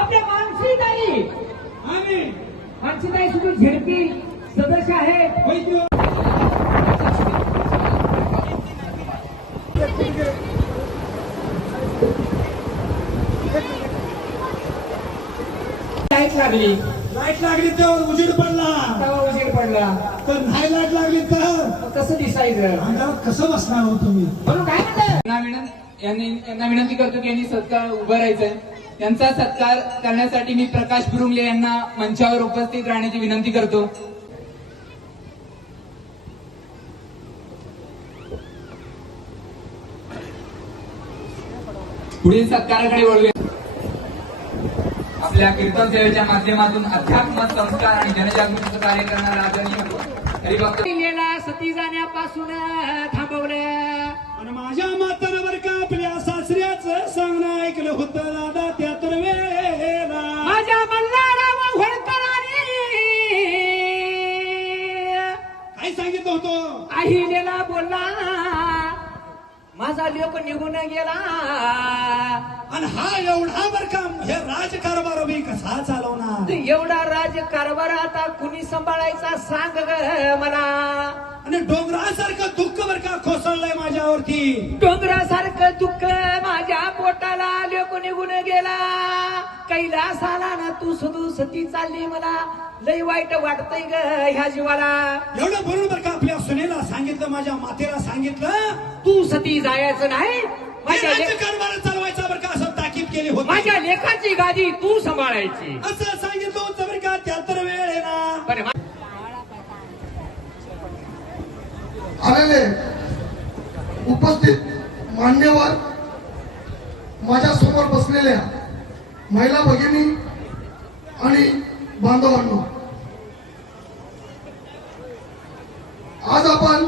आपल्या मानसीताई आम्ही मानसीताई सुद्धा झेडपी सदस्य आहे. लाईट लागली तर उजेड पडला, उजेड पडला तर नाही लाईट लागली तर कसं दिसायचं, अंधारात कसं बसणार हो तुम्ही. म्हणून काय म्हणलं यांना विनंती करतो की यांनी सत्कार उभं राहायचंय. त्यांचा सत्कार करण्यासाठी मी प्रकाश बुरुंगले यांना मंचावर उपस्थित राहण्याची विनंती करतो. पुढील सत्काराकडे वळूया. आपल्या कीर्तन सेवेच्या माध्यमातून अध्यात्म संस्कार आणि जनजागृतीचं कार्य करणारा आदरणीय हरिभक्त सती जाण्यापासून थांबवलं. आणि माझ्या म्हाताऱ्यावर का आपल्या सासऱ्याचं सांगणं ऐकलं होतं दादा त्या तर वेळेला. माझ्या मल्हारराव होळकरांनी काय सांगितलं होतं. अहिलेला बोलला माझा लोक निघून गेला. आणि हा एवढा बर का हे राजकारभार मी कसा चालवणार. एवढा राजकारभार आता कुणी सांभाळायचा सांग ग मला. आणि डोंगरासारखं दुःख बर का कोसळलंय माझ्यावरती. डोंगरासारखं दुःख माझ्या पोटाला लोक निघून गेला. कैलासाला ना तू सुधू सती चालली मला लय वाईट वाटतंय ग ह्या जीवाला. एवढं बोलून बर का आपल्या सुनेला सांगितलं, माझ्या मातेला सांगितलं तू सती जायचं नाही. माझ्या राजकारभार चालवायचा बर का असं ताकीद केली होती. माझ्या लेखाची गादी तू सांभाळायची असं सांगितलं होतं बर का. त्या तर वेळ आहे ना. पण आलेले उपस्थित मान्यवर, माझ्या समोर बसलेल्या महिला भगिनी आणि बांधवांनो, आज आपण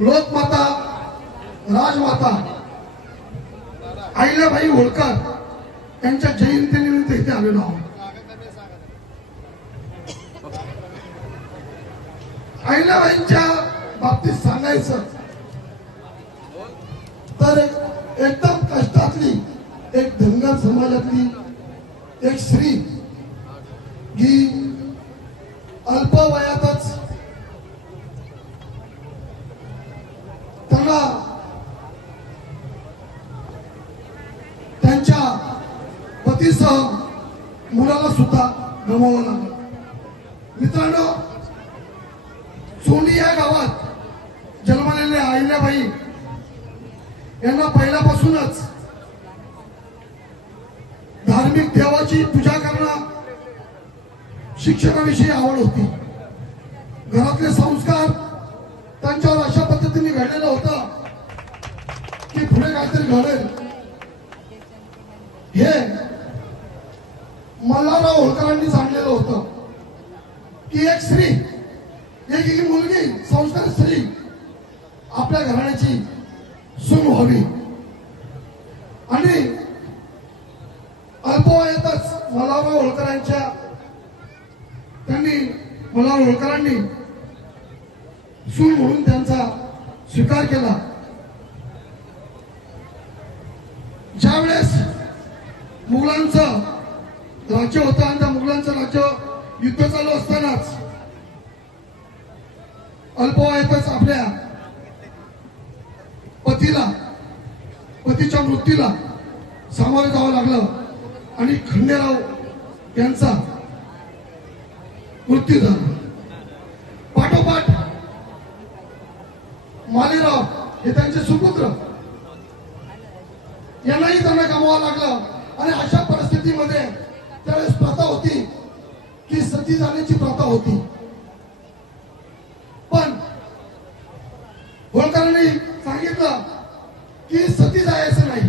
लोकमाता राजमाता अहिल्याबाई होळकर यांच्या जयंतीनिमित्त इथे आलेलो आहोत. अहिल्याबाईंच्या बाबतीत सांगायचं तर एकदम कष्टातली एक धनगर समाजातली एक स्त्री ही अल्प वयातच त्यांना त्यांच्या पतीसह मुलाला सुद्धा गमावं लागलं. मित्रांनो, सोनी या गावात जन्मलेल्या अहिल्याबाई यांना पहिल्यापासूनच धार्मिक देवाची पूजा करणं, शिक्षणाविषयी आवड होती. घरातले संस्कार त्यांच्यावर अशा पद्धतीने घडलेलं होतं की पुढे काहीतरी घडेल हे मल्हारराव होळकरांनी सांगलेलं होतं की एक स्त्री, एक ही मुलगी, संस्कार स्त्री आपल्या घराण्याची सून व्हावी. आणि अल्पवयातच मल्हारराव होळकरांनी सून म्हणून त्यांचा स्वीकार केला. ज्यावेळेस मुघलांचं राज्य होतं आणि त्या मुघलांचं राज्य युद्ध चालू असतानाच अल्पवयातच आपल्या पतीच्या मृत्यूला सामोरं जावं लागलं आणि खंडेराव यांचा मृत्यू झाला. पाठोपाठ मालेराव हे त्यांचे सुपुत्र यांनाही त्यांना गमवावं लागलं. आणि अशा परिस्थितीमध्ये त्यावेळेस प्रथा होती की सती जाण्याची प्रथा होती. पण होळकरांनी सांगितलं की सती जायचं नाही,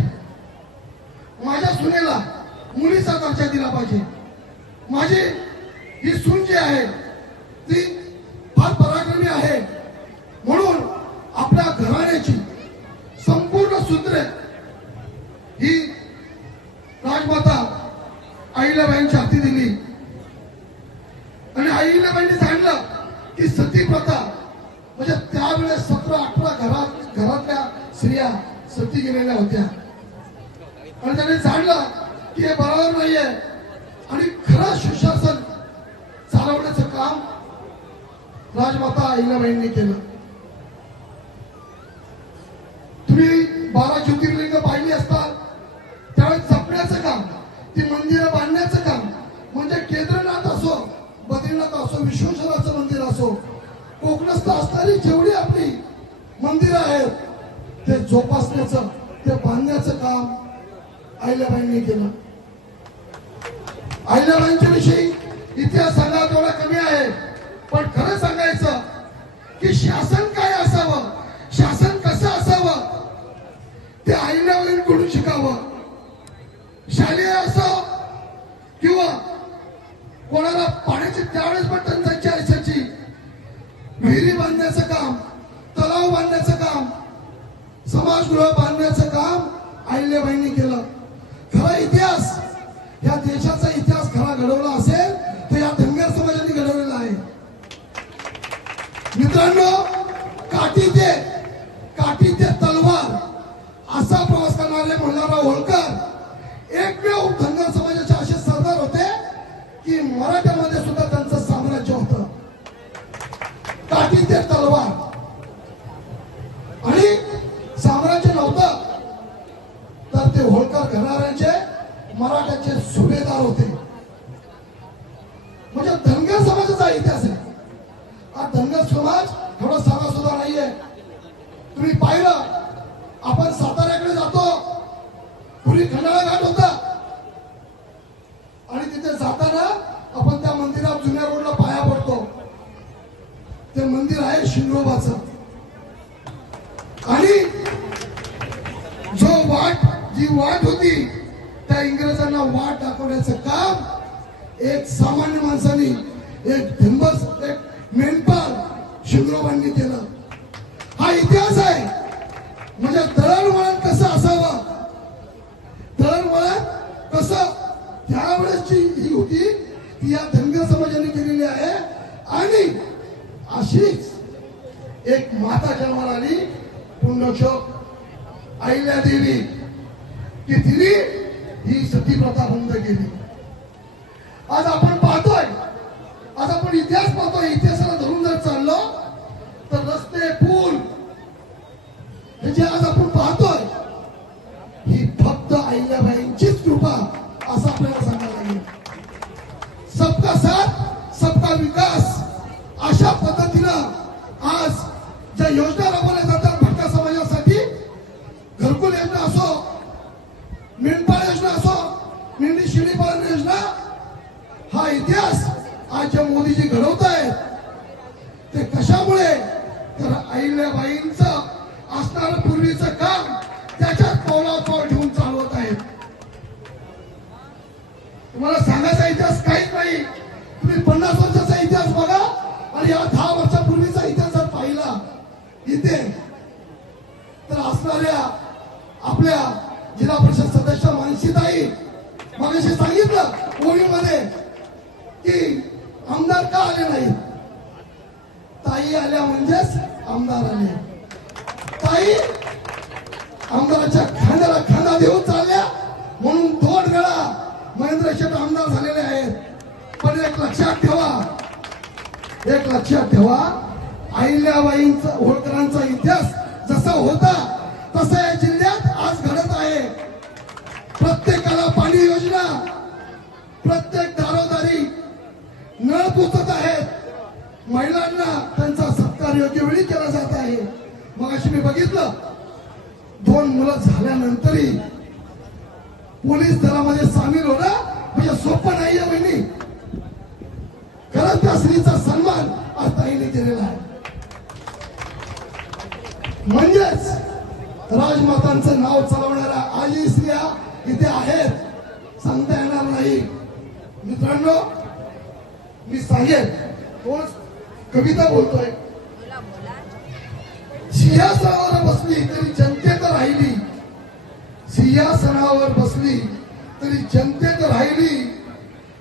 माझ्या सुनेला मुलीचा दर्जा दिला पाहिजे. माझी ही सून जी आहे ती फार पराक्रमी आहे, म्हणून आपल्या घराण्याची संपूर्ण सूत्रे ही राजमाता अहिल्याबाईंच्या हाती दिली. आणि अहिल्याबाईंनी सांगितलं की सती प्रथा म्हणजे त्यावेळेस 17-18 घरातल्या स्त्रिया सती गेलेल्या होत्या. आणि त्याने जाणलं की हे बरोबर नाहीये आणि खरं सुशासन चालवण्याचं काम राजमाता अहिल्याबाईंनी केलं. तुम्ही 12 ज्योतिर्लिंग पाहिली असतात, त्यावेळेस जपण्याचं काम, ती मंदिरं बांधण्याचं काम, म्हणजे केदारनाथ असो, बद्रीनाथ असो, विश्वेश्वराचं मंदिर असो, कोकणस्थ असणारी जेवढी आपली मंदिरं आहेत ते जोपासण्याचं, ते बांधण्याचं काम अहिल्याबाईंनी केलं. अहिल्याबाईंच्या विषयी इतिहास सांगा तेवढा कमी आहे, पण खरं सांगायचं की शासन काय असावं, शासन कसं असावं ते अहिल्याबाईंकडून शिकावं. शालेय असो किंवा कोणाला पाण्याची त्यावेळेस पण टंचाई असायची, विहिरी बांधण्याचं काम, तलाव बांधण्याचं काम, समाजगृह बांधण्याचं काम अहिल्याबाईंनी केलं. खरा इतिहास, या देशाचा इतिहास खरा घडवला असेल तर या धनगर समाजाने घडवलेला आहे. मित्रांनो, काठी ते तलवार असा प्रवास करणारे मल्हारराव होळकर एकमेव धनगर समाजाचे असे सरदार होते की मराठ्यामध्ये सुद्धा त्यांचं साम्राज्य होतं. काठी ते तलवार आणि साम्राज्य नव्हतं तर ते होळकर घराण्याचे मराठ्याचे सुभेदार होते. म्हणजे धनगर समाजाचा इतिहास आहे. हा धनगर समाज थोडा साधा सुद्धा नाहीये. तुम्ही पाहिलं, आपण साताऱ्याकडे जातो, पूर्वी खंडाळा घाट होता आणि तिथे जाताना आपण त्या मंदिरात जुन्या रोडला पाया पडतो. ते मंदिर आहे शिंगोबाचं. आणि जी वाट होती त्या इंग्रजांना वाट दाखवण्याचं काम एक सामान्य माणसानी, एक धिंबस, एक मेंढपाळ शिंगोबांनी केलं. हा इतिहास आहे. म्हणजे दळणवळण कसं असावं, दळणवळण कसं त्यावेळेसची ही होती ती या धनगर समाजाने केलेली आहे. आणि अशीच एक माता जन्माला आली, पुण्यश्लोक अहिल्यादेवी, की तिने ही सती प्रथा बंद केली. आज आपण पाहतोय, आज आपण इतिहास पाहतोय. इतिहासाला धरून जर चाललो तर रस्ते, पूल हे जे आज आपण पाहतोय ही फक्त अहिल्याबाईंचीच कृपा असं आपल्याला सांगायला लागेल. सबका साथ सबका विकास अशा पद्धतीनं आज ज्या योजना राबवल्या जातात भटक्या समाजासाठी, घरकुल योजना असो, मेंढपाळ योजना असो, मेंढी शेळी पालन योजना, हा इतिहास आज जे मोदीजी घडवत आहेत ते कशामुळे, तर अहिल्याबाईंचं असणारं पूर्वीचं काम त्याच्यात पावलावर ठेवून चालवत आहेत. तुम्हाला सांगायचा इतिहास काहीच नाही. तुम्ही 50 वर्षाचा इतिहास बघा आणि या 10 वर्षापूर्वीचा इतिहास जर पाहिला इथे, तर असणाऱ्या आपल्या जिल्हा परिषद सदस्य मानसीताई मगाशी सांगितलं ओळीमध्ये की आमदार का आले नाहीत. ताई आल्या म्हणजेच आमदार आले. ताई आमदाराच्या खांद्याला खांदा देऊन चालल्या म्हणून 2 वेळा महेंद्र शेठ आमदार झालेले आहेत. पण एक लक्षात ठेवा, अहिल्याबाईंचा, होळकरांचा इतिहास जसा होता तसा या जिल्ह्यात आज घडत आहे. प्रत्येकाला पाणी योजना, प्रत्येक दारोदारी नळ पोचत आहेत. महिलांना त्यांचा सत्कार योग्य वेळी केला जात आहे. मग अशी मी बघितलं 2 मुलं झाल्यानंतरही पोलीस दलामध्ये सामील होणं म्हणजे सोपं नाहीये बहिणी. खरंच त्या स्त्रीचा सन्मान आज ताईने केलेला आहे. म्हणजेच राजमातांचं नाव चालवणाऱ्या आजी स्त्रिया इथे आहेत, सांगता येणार नाही. मित्रांनो, मी सांगेन, कोण कविता बोलतोय, सिंहासनावर बसली तरी जनतेत राहिली, सिंहासनावर बसली तरी जनतेत राहिली,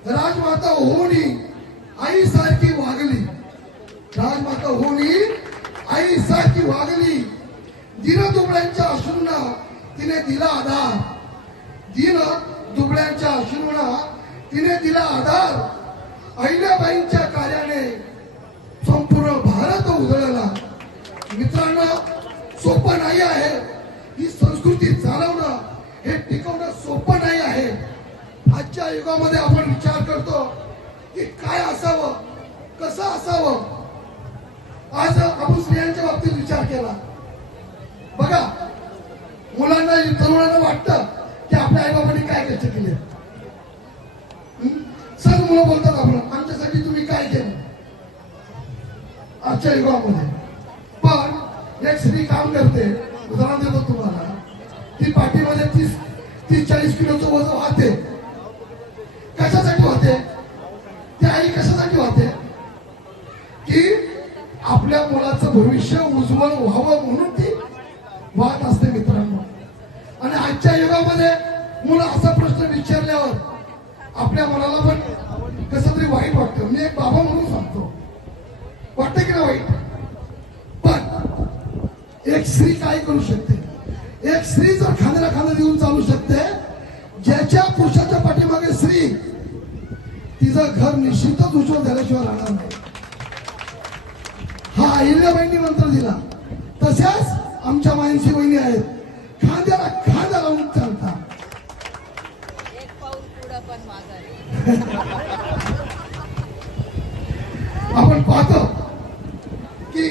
राजमाता होणी आईसारखी वागली, राजमाता होणी आईसारखी वागली. दीनदुबळ्यांच्या अश्रूंना तिने दिला आधार, लुगड्यांच्या आशिरुणा तिने दिला आधार अहिल्याबाईंच्या कार्याने संपूर्ण भारत उधळला. मित्रांनो, सोपं नाही आहे ही संस्कृती चालवणं, हे टिकवणं सोपं नाही आहे. आजच्या युगामध्ये आपण विचार करतो की काय असावं, कसं असावं. आज आपण स्त्रियांच्या बाबतीत विचार केला. बघा, मुलांना तरुणांना वाटतं की आपल्या आईबाबांनी काय कष्ट केले. सर मुलं बोलतात आपण, आमच्यासाठी तुम्ही काय केलं आजच्या युगामध्ये. पण एक स्त्री काम करते, उदाहरण देतो तुम्हाला, ती पाठीमध्ये 30-40 किलोचं वजन वाहते. कशासाठी वाहते? ती आई कशासाठी वाहते? की आपल्या मुलाचं भविष्य उज्ज्वल व्हावं म्हणून ती वाहत असते. मित्रांनो, आणि आजच्या युगामध्ये मुलं असा प्रश्न विचारल्यावर आपल्या मनाला पण कसं तरी वाईट वाटतं. मी एक बाबा म्हणून सांगतो, वाटतं की ना वाईट. पण एक स्त्री काय करू शकते? एक स्त्री जर खांद्याला खांदा देऊन चालू शकते, ज्याच्या पुरुषाच्या पाठीमागे स्त्री, तिचं घर निश्चितच उज्ज्वल झाल्याशिवाय राहणार नाही. हा अहिल्याबाईंनी मंत्र दिला. तशाच आमच्या मानसी वहिनी आहेत, खांद्याला खांदा लावून चालतात. एक पाऊल पुढं पण माघारी. आपण पाहतो की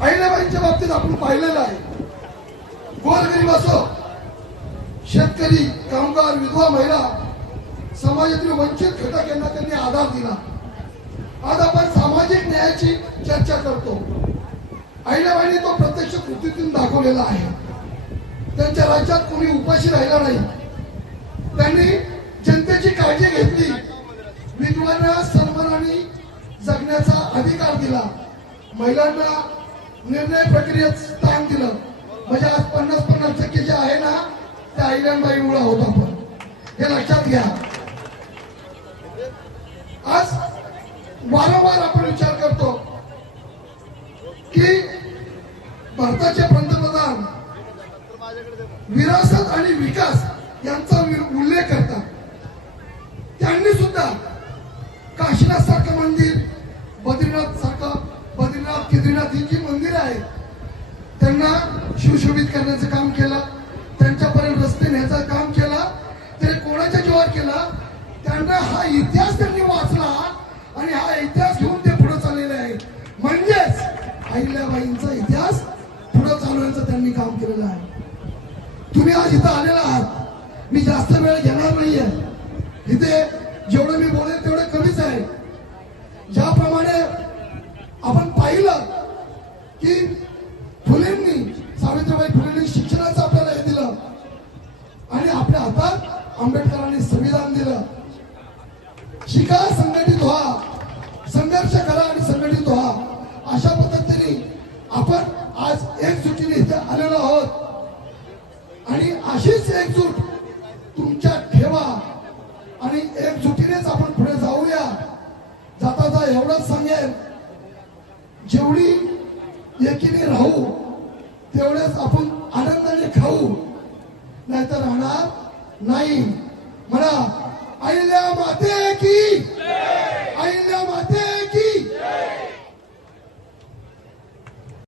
अहिल्याबाईंच्या बाबतीत आपण पाहिलेलं आहे. गोरगरीब असो, शेतकरी, कामगार, विधवा महिला, समाजातील वंचित घटक यांना त्यांनी आधार दिला. आज आपण सामाजिक न्यायाची चर्चा करतो. अहिल्याबाईंनी तो प्रत्यक्ष कृतीतून दाखवलेला आहे. त्यांच्या राज्यात कोणी उपाशी राहिला नाही. त्यांनी जनतेची काळजी घेतली. विधवांना सन्मानाने जगण्याचा अधिकार दिला. महिलांना निर्णय प्रक्रियेत स्थान दिलं. म्हणजे आज 50-50% जे आहे ना, त्या अहिल्याबाईंमुळे होत. आपण हे लक्षात घ्या. आज वारंवार आपण विचार करतो की भारताचे पंतप्रधान विरासत आणि विकास यांचा उल्लेख करतात. त्यांनी सुद्धा काशीनाथ सारखं मंदिर, बद्रीनाथ केदारनाथ ही जी मंदिर आहेत त्यांना सुशोभित करण्याचं काम केलं. त्यांच्यापर्यंत रस्ते न्यायचं काम केलं. ते कोणाच्या जीवावर केलं? त्यांना हा इतिहास त्यांनी वाचला आणि हा इतिहास घेऊन ते पुढे चाललेले आहे. म्हणजेच अहिल्याबाईंचा इतिहास पुढे चालवण्याचं त्यांनी काम केलेलं आहे. तुम्ही आज इथं आलेला आहात. मी जास्त वेळ घेणार नाहीये. इथे जेवढं मी बोलेल तेवढं कमीच आहे. ज्याप्रमाणे आपण पाहिलं की सावित्रीबाई फुलेंनी शिक्षणाचं आपल्याला हे दिलं आणि आपल्या हातात आंबेडकरांनी संविधान दिलं. शिका, संघटित व्हा, संघर्ष करा आणि संघटित व्हा. अशा पद्धतीने आपण आज एकजुटीने इथे आलेलो आहोत आणि अशीच एकजूट तुमच्यात ठेवा आणि एकजुटीनेच आपण पुढे जाऊया. जाता जाता एवढंच सांगेन, जेवढी एकीने राहू तेवढेच आपण आनंदाने खाऊ, नाहीतर राहणार नाही. म्हणा अहिल्या माते की